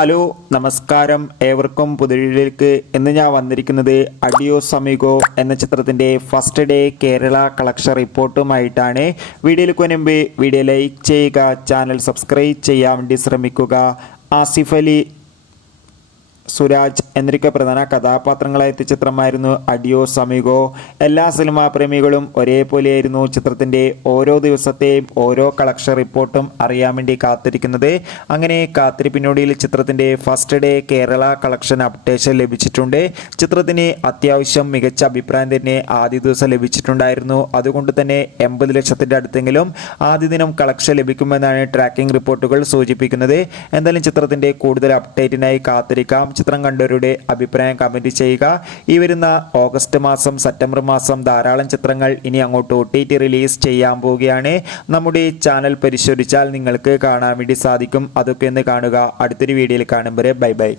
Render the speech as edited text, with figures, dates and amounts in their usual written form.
Hello നമസ്കാരം, ഏവർക്കും പുതിയതിലേക്ക് ഇന്ന് ഞാൻ വന്നിരിക്കുന്നത് അഡിയോസ് അമിഗോ എന്ന ചിത്രത്തിൻ്റെ ഫസ്റ്റ് ഡേ കേരള കളക്ഷൻ റിപ്പോർട്ടുമായിട്ടാണ്. വീഡിയോയിലേക്ക് മുൻപ് വീഡിയോ ലൈക്ക് ചെയ്യുക, ചാനൽ സബ്സ്ക്രൈബ് ചെയ്യാൻ വേണ്ടി ശ്രമിക്കുക. ആസിഫ് അലി, സുരാജ് എന്നിവരൊക്കെ പ്രധാന കഥാപാത്രങ്ങളായ ചിത്രമായിരുന്നു അഡിയോസ് അമിഗോ. എല്ലാ സിനിമാ പ്രേമികളും ഒരേപോലെയായിരുന്നു ചിത്രത്തിൻ്റെ ഓരോ ദിവസത്തെയും ഓരോ കളക്ഷൻ റിപ്പോർട്ടും അറിയാൻ വേണ്ടി കാത്തിരിക്കുന്നത്. അങ്ങനെ കാത്തിരിപ്പിനൊടുവിൽ ചിത്രത്തിൻ്റെ first day Kerala collection updation ലഭിച്ചിട്ടുണ്ട്. ചിത്രത്തിന് അത്യാവശ്യം മികച്ച അഭിപ്രായം തന്നെ ആദ്യ ദിവസം ലഭിച്ചിട്ടുണ്ടായിരുന്നു. അതുകൊണ്ട് തന്നെ 80 ലക്ഷത്തിൻ്റെ അടുത്തെങ്കിലും ആദ്യ ദിനം കളക്ഷൻ ലഭിക്കുമെന്നാണ് ട്രാക്കിംഗ് റിപ്പോർട്ടുകൾ സൂചിപ്പിക്കുന്നത്. എന്തായാലും ചിത്രത്തിൻ്റെ കൂടുതൽ അപ്ഡേറ്റിനായി കാത്തിരിക്കാം. ചിത്രം കണ്ടവരുടെ അഭിപ്രായം കമൻറ്റ് ചെയ്യുക. ഈ വരുന്ന ഓഗസ്റ്റ് മാസം, സെപ്റ്റംബർ മാസം ധാരാളം ചിത്രങ്ങൾ ഇനി അങ്ങോട്ട് OTT റിലീസ് ചെയ്യാൻ പോവുകയാണ്. നമ്മുടെ ചാനൽ പരിശോധിച്ചാൽ നിങ്ങൾക്ക് കാണാൻ വേണ്ടി സാധിക്കും. അതൊക്കെ ഒന്ന് കാണുക. അടുത്തൊരു വീഡിയോയിൽ കാണും വരെ ബൈ ബൈ.